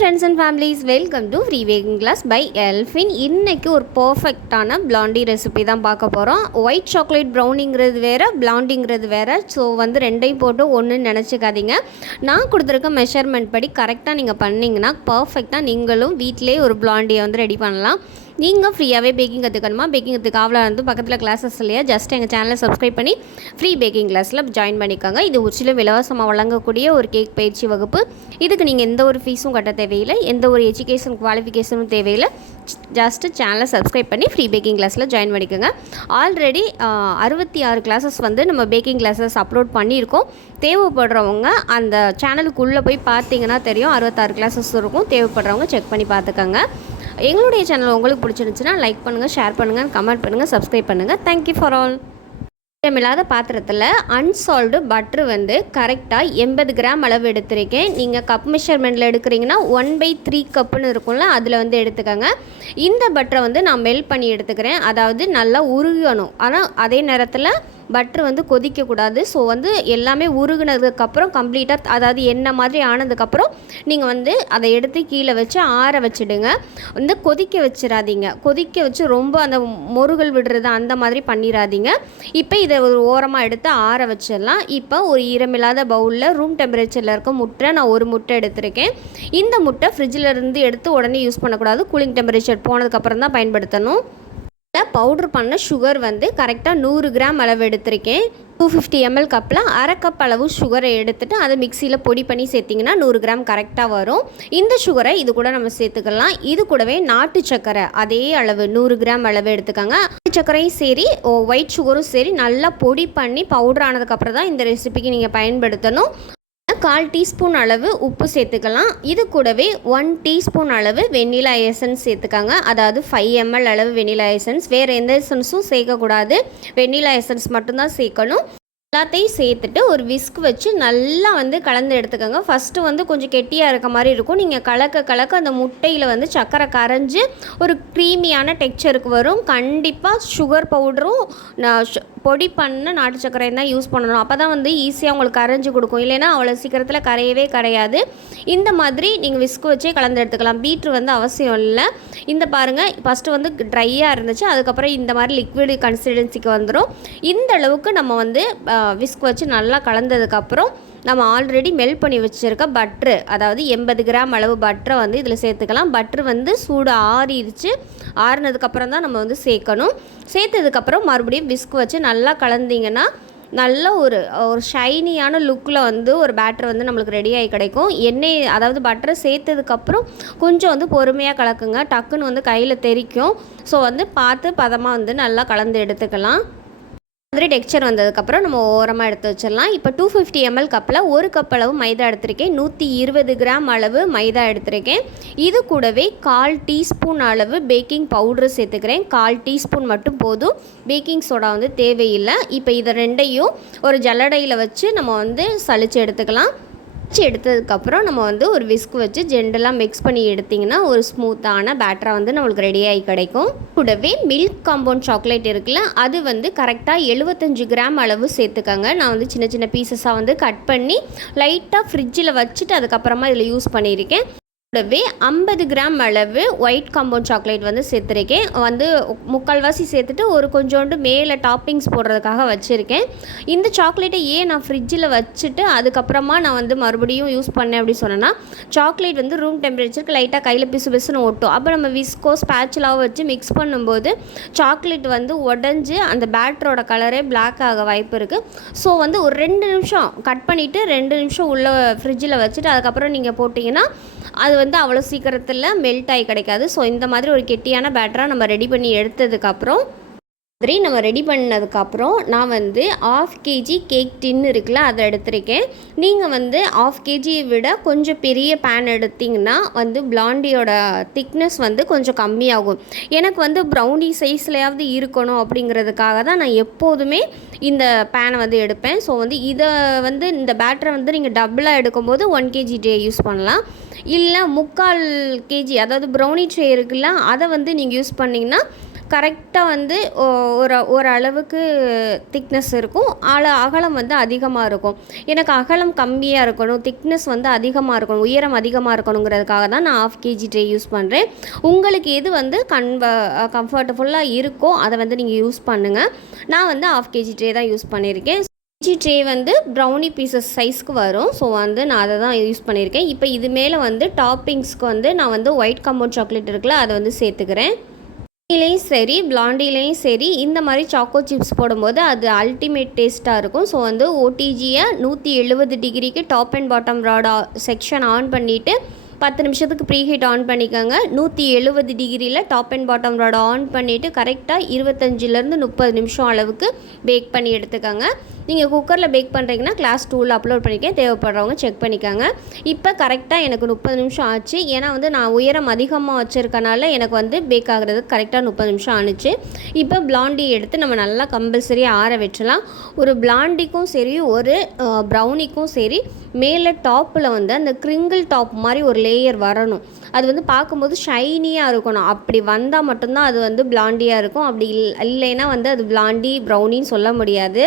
friends and families, welcome to free baking class by Elfin. இன்னைக்கு ஒரு பர்ஃபெக்ட்டான Blondie recipe தான் பார்க்க போகிறோம். ஒயிட் சாக்லேட் ப்ரௌனிங்கிறது வேறு, பிளாண்டிங்கிறது வேறு. ஸோ வந்து ரெண்டையும் போட்டு ஒன்றுன்னு நினச்சிக்காதீங்க. நான் கொடுத்துருக்க மெஷர்மெண்ட் படி கரெக்டாக நீங்கள் பண்ணிங்கன்னா பர்ஃபெக்டாக நீங்களும் வீட்டிலே ஒரு Blondie வந்து ரெடி பண்ணலாம். நீங்கள் ஃப்ரீயாகவே பேக்கிங் கற்றுக்கணுமா? பேக்கிங் கற்றுக்க ஆவலாக இருந்து பக்கத்தில் கிளாஸஸ் இல்லையா? ஜஸ்ட் எங்கள் சேனலை சப்ஸ்கிரைப் பண்ணி ஃப்ரீ பேக்கிங் கிளாஸில் ஜாயின் பண்ணிக்கோங்க. இது முற்றிலும் இலவசமாக வழங்கக்கூடிய ஒரு கேக் பயிற்சி வகுப்பு. இதுக்கு நீங்கள் எந்த ஒரு ஃபீஸும் கட்ட தேவையில்லை, எந்த ஒரு எஜுகேஷன் குவாலிஃபிகேஷனும் தேவையில்லை. ஜஸ்ட்டு சேனலை சப்ஸ்கிரைப் பண்ணி ஃப்ரீ பேக்கிங் கிளாஸில் ஜாயின் பண்ணிக்கோங்க. ஆல்ரெடி 66 கிளாஸஸ் வந்து நம்ம பேக்கிங் கிளாஸஸ் அப்லோட் பண்ணியிருக்கோம். தேவைப்படுறவங்க அந்த சேனலுக்குள்ளே போய் பார்த்தீங்கன்னா தெரியும், 66 கிளாஸஸ் இருக்கும். தேவைப்படுறவங்க செக் பண்ணி பார்த்துக்கோங்க. எங்களுடைய சேனல் உங்களுக்கு பிடிச்சிருந்துச்சுன்னா லைக் பண்ணுங்கள், ஷேர் பண்ணுங்கள், கமெண்ட் பண்ணுங்கள், சப்ஸ்கிரைப் பண்ணுங்கள். Thank you for all. இல்லாத பாத்திரத்தில் அன்சால்டு பட்ரு வந்து கரெக்டாக 80 கிராம் அளவு எடுத்திருக்கேன். நீங்கள் கப் மெஷர்மெண்ட்டில் எடுக்கிறீங்கன்னா 1/3 கப்புன்னு இருக்கும்ல, அதில் வந்து எடுத்துக்கோங்க. இந்த பட்டரை வந்து நான் மெல்ட் பண்ணி எடுத்துக்கிறேன். அதாவது நல்லா உருகணும், ஆனால் அதே நேரத்தில் பட்ரு வந்து கொதிக்கக்கூடாது. ஸோ வந்து எல்லாமே உருகுனதுக்கப்புறம் கம்ப்ளீட்டாக, அதாவது எண்ணெய் மாதிரி ஆனதுக்கப்புறம் நீங்கள் வந்து அதை எடுத்து கீழே வச்சு ஆற வச்சுடுங்க. வந்து கொதிக்க வச்சிடாதீங்க. கொதிக்க வச்சு ரொம்ப அந்த முருகல் விடுறது அந்த மாதிரி பண்ணிடாதீங்க. இப்போ இதை ஒரு ஓரமாக எடுத்து ஆற வச்சிடலாம். இப்போ ஒரு ஈரமில்லாத பவுலில் ரூம் டெம்பரேச்சரில் இருக்க முட்டை, நான் ஒரு முட்டை எடுத்திருக்கேன். இந்த முட்டை ஃப்ரிட்ஜில் இருந்து எடுத்து உடனே யூஸ் பண்ணக்கூடாது. கூலிங் டெம்பரேச்சர் போனதுக்கப்புறம் தான் பயன்படுத்தணும். பவுட்ரு பண்ண சுகர் வந்து கரெக்டாக 100 கிராம் அளவு எடுத்திருக்கேன். 250 ml கப்பில் அரை கப் அளவு சுகரை எடுத்துகிட்டு அதை மிக்சியில் பொடி பண்ணி சேர்த்திங்கன்னா 100 கிராம் கரெக்டாக வரும். இந்த சுகரை இது கூட நம்ம சேர்த்துக்கலாம். இது கூடவே நாட்டு சர்க்கரை அதே அளவு 100 கிராம் அளவு எடுத்துக்கோங்க. நாட்டு சர்க்கரையும் சரி, ஒயிட் சுகரும் சரி, நல்லா பொடி பண்ணி பவுடர் ஆனதுக்கப்புறம் தான் இந்த ரெசிபிக்கு நீங்கள் பயன்படுத்தணும். 1/4 டீஸ்பூன் அளவு உப்பு சேர்த்துக்கலாம். இது கூடவே 1 டீஸ்பூன் அளவு வெண்ணிலா எசன்ஸ் சேர்த்துக்காங்க. அதாவது 5 ml அளவு வெண்ணிலா எசன்ஸ். வேறு எந்த எசன்ஸும் சேர்க்கக்கூடாது, வெண்ணிலா எசன்ஸ் மட்டும்தான் சேர்க்கணும். எல்லாத்தையும் சேர்த்துட்டு ஒரு விஸ்க் வச்சு நல்லா வந்து கலந்து எடுத்துக்கோங்க. ஃபஸ்ட்டு வந்து கொஞ்சம் கெட்டியாக இருக்க மாதிரி இருக்கும். நீங்கள் கலக்க அந்த முட்டையில் வந்து சர்க்கரை கரைஞ்சி ஒரு க்ரீமியான டெக்ஸ்சருக்கு வரும். கண்டிப்பாக சுகர் பவுடரும் பொடி பண்ண நாட்டு சர்க்கரையும் தான் யூஸ் பண்ணணும். அப்போ தான் வந்து ஈஸியாக உங்களுக்கு கரைஞ்சி கொடுக்கும். இல்லைன்னா அவ்வளோ சீக்கிரத்தில் கரையவே கரையாது. இந்த மாதிரி நீங்கள் விஸ்க் வச்சே கலந்து எடுத்துக்கலாம். பீட்ரு வந்து அவசியம் இல்லை. இந்த பாருங்கள், ஃபஸ்ட்டு வந்து ட்ரையாக இருந்துச்சு, அதுக்கப்புறம் இந்த மாதிரி லிக்விட் கன்சிஸ்டன்சிக்கு வந்துடும். இந்த அளவுக்கு நம்ம வந்து விஸ்க் வச்சு நல்லா கலந்ததுக்கப்புறம் நம்ம ஆல்ரெடி மெல்ட் பண்ணி வச்சுருக்க பட்ரு, அதாவது 80 கிராம் அளவு பட்டரை வந்து இதில் சேர்த்துக்கலாம். பட்ரு வந்து சூடு ஆறிடுச்சு. ஆறினதுக்கப்புறம் தான் நம்ம வந்து சேர்க்கணும். சேர்த்ததுக்கப்புறம் மறுபடியும் விஸ்க் வச்சு நல்லா கலந்திங்கன்னா நல்ல ஒரு ஷைனியான லுக்கில் வந்து ஒரு பேட்டர் வந்து நம்மளுக்கு ரெடியாகி கிடைக்கும். எண்ணெய், அதாவது பட்டரை சேர்த்ததுக்கப்புறம் கொஞ்சம் வந்து பொறுமையாக கலக்குங்க, டக்குன்னு வந்து கையில் தெறிக்கும். ஸோ வந்து பார்த்து பதமாக வந்து நல்லா கலந்து எடுத்துக்கலாம். மாதிரி டெக்ஸ்சர் வந்ததுக்கப்புறம் நம்ம ஓரமாக எடுத்து வச்சிடலாம். இப்போ 250 ml கப்பில் 1 கப் அளவு மைதா எடுத்திருக்கேன். 120 கிராம் அளவு மைதா எடுத்திருக்கேன். இது கூடவே 1/4 டீஸ்பூன் அளவு பேக்கிங் பவுட்ரு சேர்த்துக்கிறேன். 1/4 டீஸ்பூன் மட்டும் போதும், பேக்கிங் சோடா வந்து தேவையில்லை. இப்போ இதை ரெண்டையும் ஒரு ஜல்லடையில் வச்சு நம்ம வந்து சலிச்சு எடுத்துக்கலாம். எடுத்ததுக்கப்புறம் நம்ம வந்து ஒரு விஸ்க் வச்சு ஜென்டலாக மிக்ஸ் பண்ணி எடுத்திங்கன்னா ஒரு ஸ்மூத்தான பேட்டராக வந்து நம்மளுக்கு ரெடியாகி கிடைக்கும். கூடவே மில்க் காம்பவுண்ட் சாக்லேட் இருக்குல்ல, அது வந்து கரெக்டாக 75 கிராம் அளவு சேர்த்துக்கோங்க. நான் வந்து சின்ன சின்ன பீசஸாக வந்து கட் பண்ணி லைட்டாக ஃப்ரிட்ஜில் வச்சுட்டு அதுக்கப்புறமா இதில் யூஸ் பண்ணியிருக்கேன். கூடவே 50 கிராம் அளவு ஒயிட் காம்பவுண்ட் சாக்லேட் வந்து சேர்த்துருக்கேன். வந்து முக்கால்வாசி சேர்த்துட்டு ஒரு கொஞ்சோண்டு மேலே டாப்பிங்ஸ் போடுறதுக்காக வச்சுருக்கேன். இந்த சாக்லேட்டை ஏன் நான் ஃப்ரிட்ஜில் வச்சுட்டு அதுக்கப்புறமா நான் வந்து மறுபடியும் யூஸ் பண்ணேன் அப்படி சொன்னேன்னா, சாக்லேட் வந்து ரூம் டெம்பரேச்சருக்கு லைட்டாக கையில் பிசு பிசுன்னு ஒட்டும். அப்போ நம்ம விஸ்கோ ஸ்பேச்சுலாவை வச்சு மிக்ஸ் பண்ணும்போது சாக்லேட் வந்து உடஞ்சி அந்த பேட்டரோட கலரே பிளாக் ஆக வாய்ப்பு இருக்குது. ஸோ வந்து ஒரு 2 நிமிஷம் கட் பண்ணிவிட்டு 2 நிமிஷம் உள்ளே ஃப்ரிட்ஜில் வச்சுட்டு அதுக்கப்புறம் நீங்கள் போட்டிங்கன்னா அது வந்து அவ்வளோ சீக்கிரத்தில் மெல்ட் ஆகி கிடைக்காது. ஸோ இந்த மாதிரி ஒரு கெட்டியான பேட்டராக நம்ம ரெடி பண்ணி எடுத்ததுக்கப்புறம் நம்ம ரெடி பண்ணதுக்கப்புறம் நான் வந்து 1/2 kg கேக் டின் இருக்குல்ல, அதை எடுத்திருக்கேன். நீங்கள் வந்து 1/2 kgயை விட கொஞ்சம் பெரிய பேன் எடுத்திங்கன்னா வந்து பிளாண்டியோட திக்னஸ் வந்து கொஞ்சம் கம்மியாகும். எனக்கு வந்து ப்ரௌனி சைஸ்லையாவது இருக்கணும் அப்படிங்கிறதுக்காக தான் நான் எப்போதுமே இந்த பேனை வந்து எடுப்பேன். ஸோ வந்து இதை வந்து இந்த பேட்டரை வந்து நீங்கள் டபுளாக எடுக்கும்போது 1 kg ட்ரே யூஸ் பண்ணலாம். இல்லை 3/4 kg, அதாவது ப்ரௌனி ட்ரே இருக்குல்ல, அதை வந்து நீங்கள் யூஸ் பண்ணிங்கன்னா கரெக்டாக வந்து ஒரு அளவுக்கு திக்னஸ் இருக்கும், அகலம் வந்து அதிகமாக இருக்கும். எனக்கு அகலம் கம்மியாக இருக்கணும், திக்னஸ் வந்து அதிகமாக இருக்கணும், உயரம் அதிகமாக இருக்கணுங்கிறதுக்காக தான் நான் 1/2 kg ட்ரே யூஸ் பண்ணுறேன். உங்களுக்கு எது வந்து கம்ஃபர்டபுளாக இருக்கோ அதை வந்து நீங்கள் யூஸ் பண்ணுங்கள். நான் வந்து 1/2 kg ட்ரே தான் யூஸ் பண்ணியிருக்கேன். ட்ரே வந்து ப்ரௌனி பீசஸ் சைஸ்க்கு வரும். ஸோ வந்து நான் அதை தான் யூஸ் பண்ணியிருக்கேன். இப்போ இது மேலே வந்து டாப்பிங்ஸ்க்கு வந்து நான் வந்து ஒயிட் கம்பவுண்ட் சாக்லேட் இருக்குல்ல, அதை வந்து சேர்த்துக்கிறேன். லேயும் சரி, பிளாண்டிலையும் சரி, இந்த மாதிரி சாக்கோ சிப்ஸ் போடும்போது அது அல்டிமேட் டேஸ்ட்டாக இருக்கும். ஸோ வந்து ஓடிஜியை 170 டிகிரிக்கு top and bottom rod section on பண்ணிவிட்டு 10 நிமிஷத்துக்கு ப்ரீஹீட் ஆன் பண்ணிக்கோங்க. 170 டிகிரியில் top and bottom rod on பண்ணிவிட்டு கரெக்டாக 25லேருந்து 30 நிமிஷம் அளவுக்கு பேக் பண்ணி எடுத்துக்கோங்க. நீங்கள் குக்கரில் பேக் பண்ணுறீங்கன்னா கிளாஸ் 2ல் அப்லோட் பண்ணிக்க, தேவைப்படுறவங்க செக் பண்ணிக்கோங்க. இப்போ கரெக்டாக எனக்கு 30 நிமிஷம் ஆச்சு. ஏன்னா வந்து நான் உயரம் அதிகமாக வச்சுருக்கனால எனக்கு வந்து பேக் ஆகிறதுக்கு கரெக்டாக 30 நிமிஷம் ஆணுச்சு. இப்போ பிளாண்டி எடுத்து நம்ம நல்லா கம்பல்சரி ஆற வச்சலாம். ஒரு பிளாண்டிக்கும் சரி, ஒரு ப்ரௌனிக்கும் சரி, மேலே டாப்பில் வந்து அந்த கிரிங்கிள் டாப் மாதிரி ஒரு லேயர் வரணும். அது வந்து பார்க்கும்போது ஷைனியாக இருக்கணும். அப்படி வந்தால் மட்டும்தான் அது வந்து பிளாண்டியாக இருக்கும். அப்படி இல்லைன்னா வந்து அது பிளாண்டி ப்ரௌனின்னு சொல்ல முடியாது.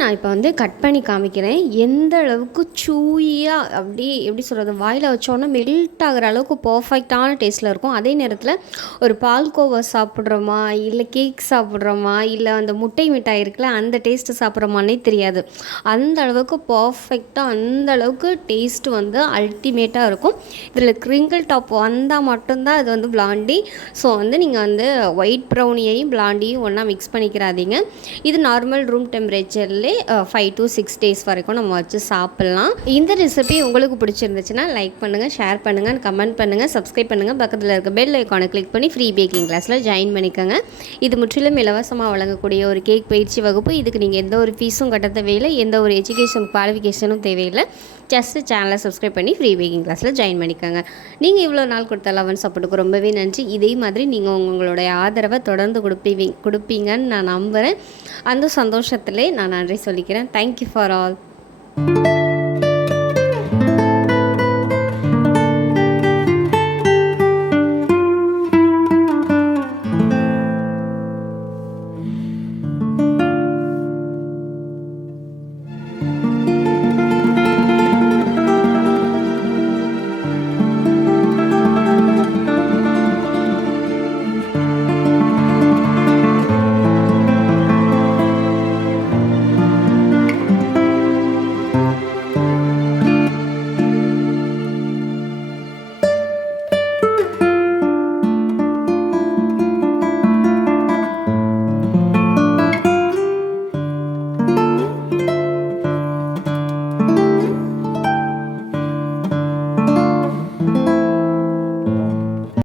நான் இப்போ வந்து கட் பண்ணி காமிக்கிறேன். எந்த அளவுக்கு சூயாக அப்படி எப்படி சொல்கிறது, வாயில் வச்சோன்னா மெல்ட் ஆகிற அளவுக்கு பர்ஃபெக்டான டேஸ்ட்டில் இருக்கும். அதே நேரத்தில் ஒரு பால்கோவா சாப்பிட்றோமா, இல்லை கேக் சாப்பிட்றோமா, இல்லை அந்த முட்டை மிட்டாய் இருக்குல்ல அந்த டேஸ்ட்டு சாப்பிட்றோமானே தெரியாது. அந்த அளவுக்கு பர்ஃபெக்டாக, அந்த அளவுக்கு டேஸ்ட்டு வந்து அல்டிமேட்டாக இருக்கும். இதில் கிரிங்கிள் டாப் வந்தால் மட்டும்தான் அது வந்து பிளாண்டி. ஸோ வந்து நீங்கள் வந்து ஒயிட் ப்ரௌனியையும் பிளாண்டியும் ஒன்றா மிக்ஸ் பண்ணிக்கிறாதீங்க. இது normal room temperature 5 to 6 days வரைக்கும் நம்ம வச்சு சாப்பிட்லாம். இந்த ரெசிபி உங்களுக்கு பிடிச்சிருந்துச்சுன்னா லைக் பண்ணுங்கள், ஷேர் பண்ணுங்கள், கமெண்ட் பண்ணுங்கள், சப்ஸ்கிரைப் பண்ணுங்கள். பக்கத்தில் இருக்க பெல் ஐக்கானை கிளிக் பண்ணி ஃப்ரீ பேக்கிங் கிளாஸில் ஜாயின் பண்ணிக்கோங்க. இது முற்றிலும் இலவசமாக வழங்கக்கூடிய ஒரு கேக் பயிற்சி வகுப்பு. இதுக்கு நீங்கள் எந்த ஒரு ஃபீஸும் கட்ட தேவையில்லை, எந்த ஒரு எஜுகேஷன் குவாலிஃபிகேஷனும் தேவையில்லை. ஜஸ்ட்டு சேனலை சப்ஸ்கிரைப் பண்ணி ஃப்ரீ பேக்கிங் கிளாஸில் ஜாயின் பண்ணிக்கோங்க. நீங்கள் இவ்வளோ நாள் கொடுத்த லவ் சப்போர்ட்டுக்கு ரொம்பவே நன்றி. இதே மாதிரி நீங்கள் உங்களுடைய ஆதரவை தொடர்ந்து கொடுப்பீங்கன்னு நான் நம்புகிறேன். அந்த சந்தோஷத்திலே நான் நன்றி சொல்லிக்கிறேன். Thank you for all.